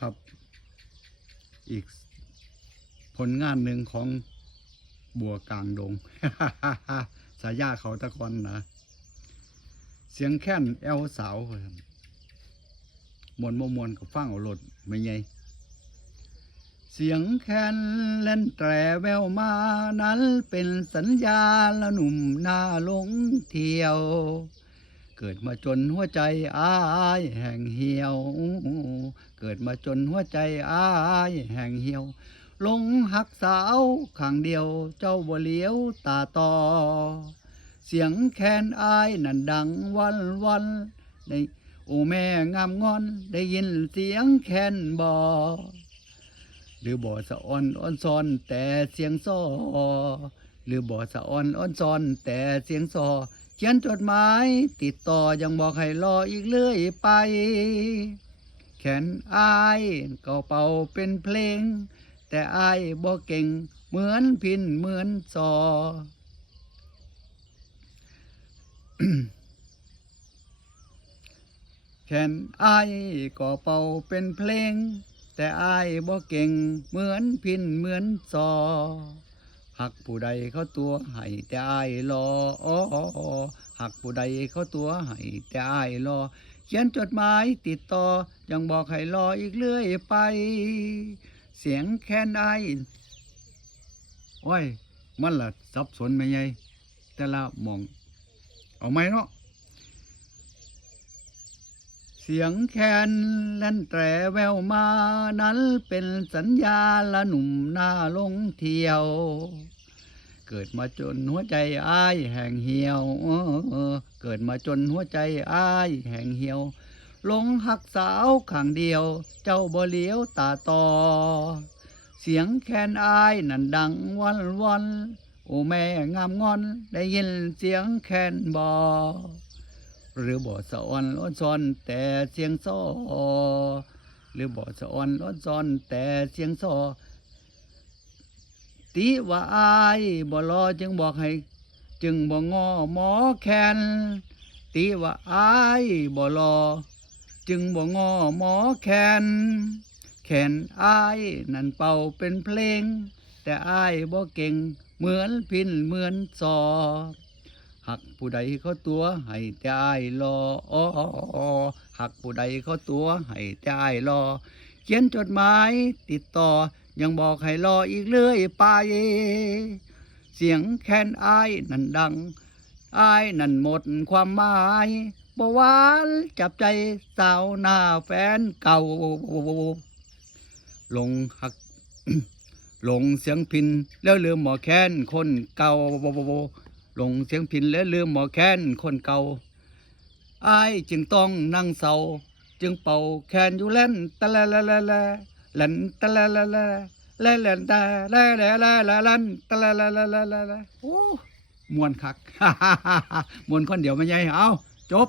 ครับอีกผลงานหนึ่งของบัวกลางดง สายาเขาตะกอนนะเสียงแค้นแอวสาวมวนมวนกับฟังเอารถไม่ไงเสียงแคนเล่นแตรแววมานั้นเป็นสัญญาละหนุ่มหน้าลงเที่ยวเกิดมาจนหัวใจอ้ายแห่งเหี่ยวเกิดมาจนหัวใจอ้ายแห่งเหี่ยวลงหักสาวข้างเดียวเจ้าบ่เลี้ยวตาต่อเสียงแคนอ้ายนั่นดังวันได้โอ้แม่งามงอนได้ยินเสียงแคนบ่หรือบ่สะอ่อนอ่อนซอนแต่เสียงซอหรือบ่สะอ่อนอ่อนซอนแต่เสียงซอเขียนจดหมายติดต่อยังบอกให้รออีกเรื่อยไปแขนอายก็เป่าเป็นเพลงแต่อายบ่เก่งเหมือนพินเหมือนซอ แขนอายก็เป่าเป็นเพลงแต่อายบ่เก่งเหมือนพินเหมือนซอหักผู้ใดเขาตัวให้แต่อายรอหักผู้ใดเขาตัวให้แต่อายรอเขียนจดหมายติดต่อยังบอกให้รออีกเรื่อยไปเสียงแค้นอายโอ้ยมันล่ะสับสนไหมไงแต่ละมองเอาไหมเนาะเสียงแคนลั่นแตรแววมานั้นเป็นสัญญาละหนุ่มหน้าลงเที่ยวเกิดมาจนหัวใจอ้ายแห่งเหี่ยวเกิดมาจนหัวใจอ้ายแห่งเหี่ยวลงหักสาวข้างเดียวเจ้าบ่เลี้ยวตาต่อเสียงแคนอ้ายนั่นดังวันโอ้แม่งามงอนได้ยินเสียงแคนบ่หรือบ่สะอ่อนอ่อนซอนแต่เสียงซอหรือบ่สะอ่อนอ่อนซอนแต่เสียงซอติว่าอายบ่รอจึงบอกให้จึงบ่งอหมอแคนติว่าอายบ่รอจึงบ่งอหมอแคนแขนอายนั่นเป่าเป็นเพลงแต่อายบ่เก่งเหมือนพินเหมือนซอหักผู้ใดเขาตัวให้แต่อายรอหักผู้ใดเขาตัวให้แต่อายรอเขียนจดหมายติดต่อยังบอกให้รออีกเรื่อยไปเสียงแค้นอายนั่นดังอายนั่นหมดความหมายบ่หวานจับใจสาวหน้าแฟนเก่าลงหัก ลงเสียงพินแล้วลืมหมอแค้นคนเก่าลงเสียงพินแล้วลืมหมอแค้นคนเก่าอายจึงต้องนั่งเศร้าจึงเป่าแคนอยู่เล่นตะละละละละเล่นตะละละละเล่นเล่นตะละละละละเล่นตะละละละละละละโอ้มวนคัก มวนคนเดียวไม่ใช่เอาจบ